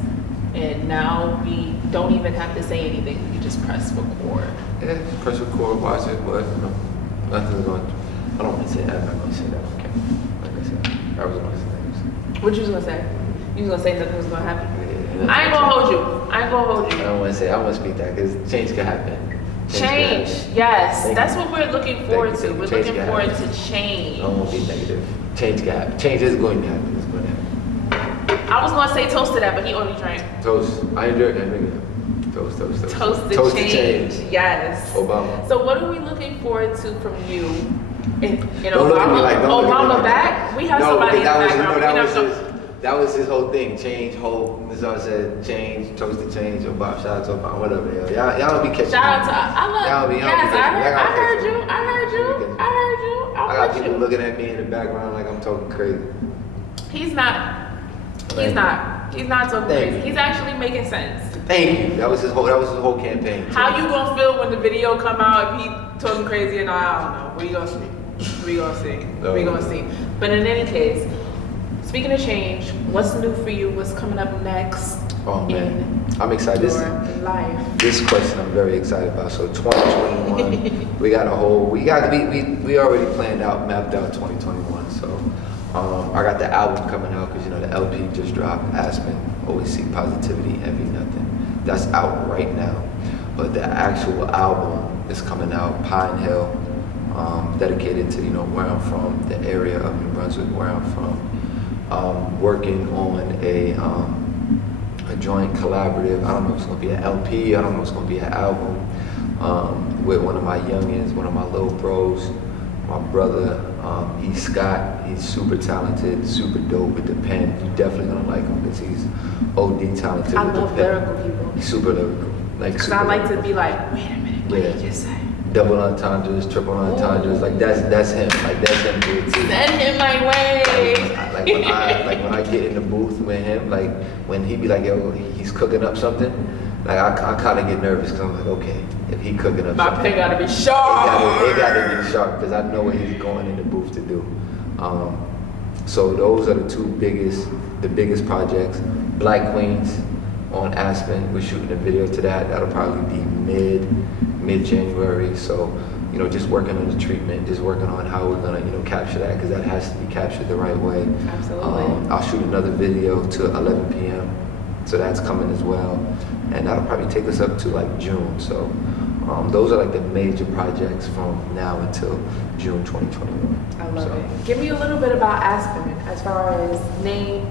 And now we don't even have to say anything. We can just press record. Yeah, press record, watch it, but nothing's going to. I don't want to say that. I'm not going to say that. Okay. Like I said, I was going to say things. What you was going to say? You was going to say nothing was going to happen? Yeah, I ain't going to hold you. I don't want to speak that because change can happen. Change, yes. That's what we're looking forward to. We're looking forward to change. I don't want to be negative. Change can happen. Change is going to happen. It's going to happen. I was going to say toast to that, but he already drank. Toast. I enjoy that. Toast. Toast to change. Yes. Obama. So what are we looking forward to from you? In don't Obama back? We have somebody in the background. That was his whole thing. Change, hope. This all said change, toast to change, Obama, shout out to Obama, whatever. Y'all don't be catching. Shout out to I heard you. I got people looking at me in the background like I'm talking crazy. He's not talking crazy. He's actually making sense. Thank you. That was his whole campaign. How you gonna feel when the video come out if he talking crazy and I don't know. We gonna see. But in any case, speaking of change, what's new for you? What's coming up next? Oh man, I'm excited. This question I'm very excited about. So 2021, we already mapped out 2021. So I got the album coming out because the LP just dropped. Aspen, Always Seek Positivity, Envy Nothing. That's out right now. But the actual album is coming out. Pine Hill, dedicated to where I'm from, the area of New Brunswick where I'm from. Working on a joint collaborative. I don't know if it's going to be an LP. I don't know if it's going to be an album with one of my youngins, one of my little bros, my brother. He's Scott. He's super talented, super dope with the pen. You're definitely going to like him because he's OD talented I with the pen. love lyrical people. He's super lyrical. Because I like to be like, wait a minute, what did you just say? Double entendres, triple entendres, like that's him. Like that's him to a T. Send him my way. When I get in the booth with him, like when he be like, yo, he's cooking up something, like I kind of get nervous because I'm like, okay, if he cooking up something, my pen gotta be sharp. It gotta be sharp because I know what he's going in the booth to do. So those are the biggest projects. Black Queens on Aspen. We're shooting a video to that. That'll probably be mid-January. So, just working on the treatment, just working on how we're gonna, capture that because that has to be captured the right way. Absolutely. I'll shoot another video to 11 p.m. So that's coming as well, and that'll probably take us up to like June. So, those are like the major projects from now until June 2021. I love it. Give me a little bit about Aspen as far as name.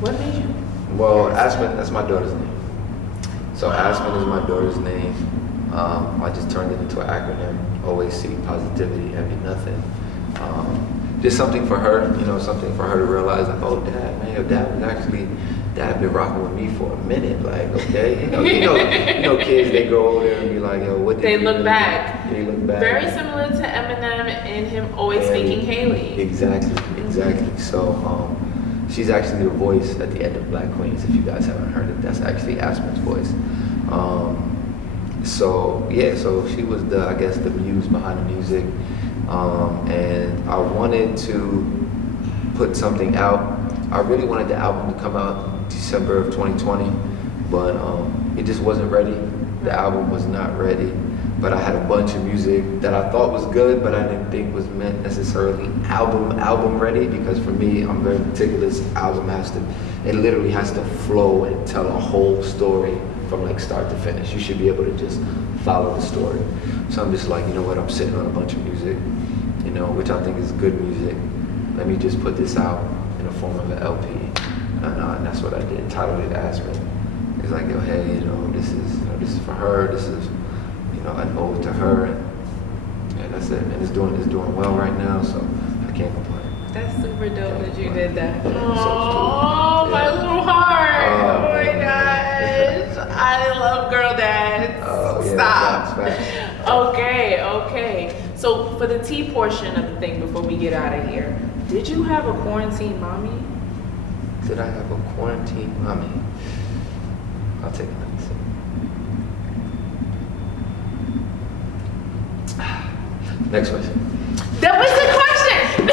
What made you? Well, Aspen, that's my daughter's name. So Aspen is my daughter's name. I just turned it into an acronym. Always Seek Positivity, Envy Nothing. Just something for her, something for her to realize, like, oh, Dad been rocking with me for a minute. Like, okay, kids, they grow older and be like, yo, what did they look back. They look back. Very similar to Eminem and him always speaking Haley. Exactly. So, she's actually the voice at the end of Black Queens. If you guys haven't heard it, that's actually Aspen's voice. So she was the muse behind the music. And I wanted to put something out. I really wanted the album to come out December of 2020, but it just wasn't ready. The album was not ready. But I had a bunch of music that I thought was good, but I didn't think was meant necessarily album ready, because for me, I'm very particular. This album it literally has to flow and tell a whole story from like start to finish. You should be able to just follow the story. So I'm just like, you know what? I'm sitting on a bunch of music, you know, which I think is good music. Let me just put this out in the form of an LP, and that's what I did. Titled it Aspen. It's like, yo, hey, you know, this is for her. This is, you know, an ode to her, and that's it. And it's doing well right now, so I can't complain. That's super dope that you did that. Yeah, Oh, my little heart. Oh my man. gosh. I love girl dads. Stop. Facts. Okay. So for the tea portion of the thing before we get out of here, did you have a quarantine mommy? Did I have a quarantine mommy? I'll take another sip. Next question. That was the question.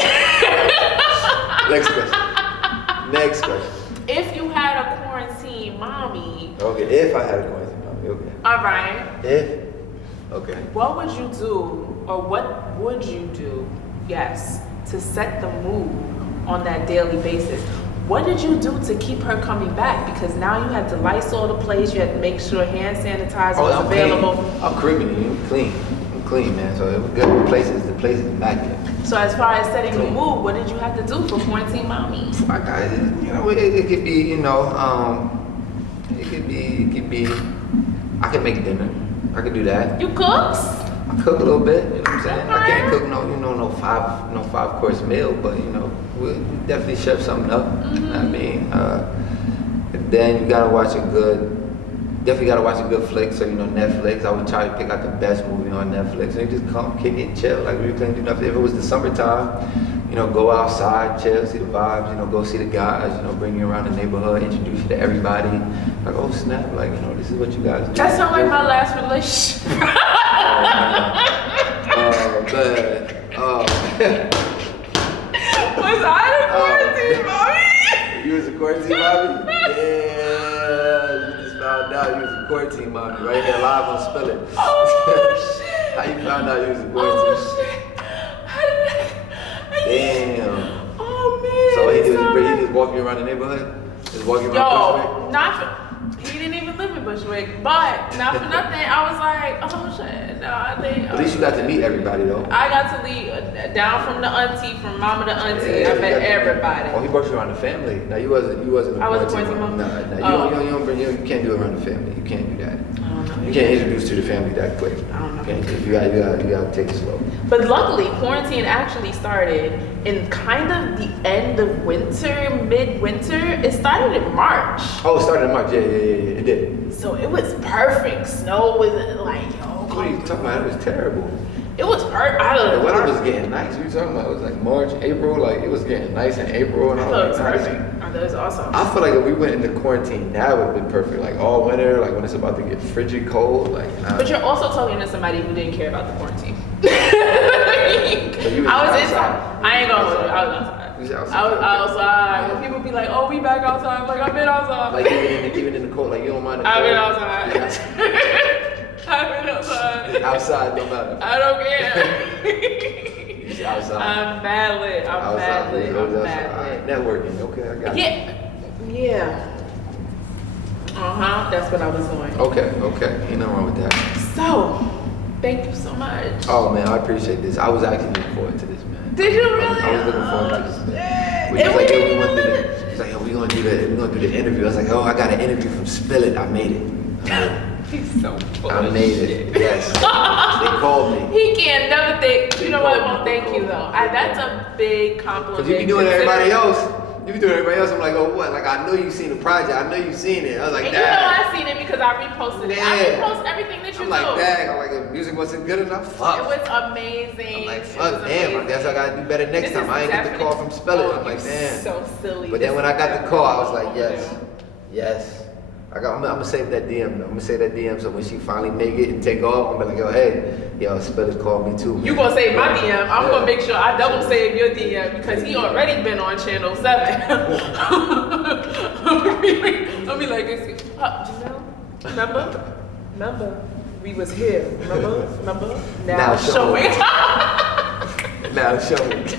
Next question. If you had a quarantine mommy. Okay, if I had a quarantine mommy, okay. All right. Okay. What would you do, or what would you do, yes, to set the mood on that daily basis? What did you do to keep her coming back? Because now you had to Lysol the place, you had to make sure hand sanitizer was available. Clean. I'm Caribbean, I'm clean, man. So it was good. The place is immaculate. So as far as setting the mood, what did you have to do for quarantine mommy? It could be, you know, it could be. I can make dinner. I could do that. You cooks? I cook a little bit. You know what I'm saying? Okay. I can't cook no 5-course meal, but you know, we definitely chef something up. Mm-hmm. I mean, and then you gotta watch a good flick. So you know, Netflix. I would try to pick out the best movie on Netflix, and you just come, kick it, chill. Like we couldn't do nothing. If it was the summertime, you know, go outside, chill, see the vibes. You know, go see the guys. You know, bring you around the neighborhood, introduce you to everybody. Like, oh snap! Like, you know, this is what you guys do. That sounds like my last relationship. Was I the quarantine mommy? You was a quarantine mommy? Yeah, you just found out you was a quarantine mommy right here live on Spill It. Oh shit! How you found out you was a quarantine? Oh shit! How did I? Damn. Oh man. So he just walk you around the neighborhood? Just walk you around Bushwick? Not for. He didn't even live in Bushwick, but not for nothing. I was like, oh shit, no, I think. At least you got to meet everybody though. I got to leave down from the auntie, from mama to auntie. Yeah, I met everybody. Oh, he brought you around the family. Now you wasn't. I was a quarantine mom. You can't do it around the family. You can't do that. I don't know. You can't introduce to the family that quick. I don't know. You gotta take it slow. But luckily, quarantine actually started in kind of the end of winter, mid-winter. It started in March. Oh, it started in March. Yeah, it did. So it was perfect. Snow was like, What are you talking about? It was terrible. It was perfect. I don't know. The weather was getting nice. What are you talking about? It was like March, April. Like it was getting nice in April. And I thought it was perfect. I thought it was awesome. I feel like if we went into quarantine now, it would have been perfect. Like all winter, like when it's about to get frigid cold. Like. But you're also talking to somebody who didn't care about the quarantine. I was inside. I ain't gonna hold you. I was outside. I was outside. When people be like, "Oh, we back outside," I'm like, "I've been outside." Like even in the cold, like you don't mind the cold. I've been outside. I've been outside. Outside don't matter. I don't care. Outside. I'm mad lit. I'm mad lit. Networking. Okay, I got it. Yeah. That's what I was doing. Okay. Ain't nothing wrong with that. So, thank you so much. Oh man, I appreciate this. I was actually looking forward to this, man. Did you really? I was looking forward to this. And we didn't even live it. He's like, yo, we're gonna do the interview. I was like, oh, I got an interview from Spill It. I made it. He's so full I of made shit. it. Yes. They called me. He can't never think. You know what? Well, thank you though. That's a big compliment. Because you be doing everybody else. You be doing everybody else. I'm like, oh what? Like I know you seen the project. I know you seen it. I was like, and dang. you know I seen it because I reposted it. I Yeah. repost everything that you I'm do. like, dang. I'm like, if music wasn't good enough, fuck. It was amazing. I'm like, It fuck, was damn. I amazing. guess I gotta do better next This time. is I ain't get the call from Spill It. I'm like, damn. So silly. But then when I got the call, I was like, yes. I'm gonna save that DM. I'm gonna save that DM so when she finally make it and take off, I'm gonna be like, yo, Spill It called me too. Man. You gonna save my DM? I'm gonna make sure I double save your DM because he already been on channel 7. I'll be like, Jameel, remember, we was here. Remember? Now show it. Now show it.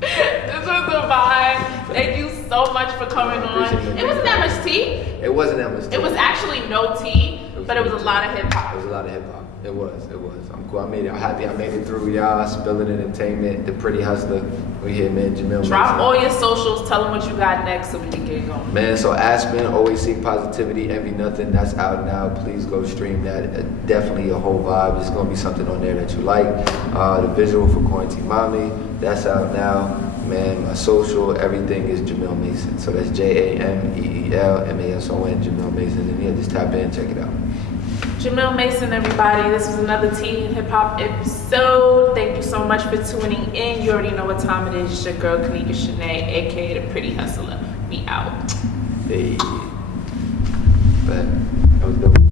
This was a vibe. Thank you so much for coming on. It wasn't that much tea. It wasn't that much tea. It was actually no tea, but it was a lot of hip hop. It was a lot of hip hop. It was. I'm cool. I made it. I'm happy I made it through, y'all. Spilling Entertainment, the Pretty Hustler. We here, man. Jameel Mason. Drop all your socials. Tell them what you got next so we can get going. Man, so Aspen, Always Seek Positivity, Envy Nothing. That's out now. Please go stream that. Definitely a whole vibe. There's gonna be something on there that you like. The visual for Quarantine Mommy. That's out now. Man, my social, everything is Jameel Mason. So that's JameelMason, Jameel Mason. And yeah, just tap in, check it out. Jameel Mason, everybody. This was another Tea and Hip Hop episode. Thank you so much for tuning in. You already know what time it is. It's your girl, Kanika Shanae, aka the Pretty Hustler. We out. Hey. But that was dope.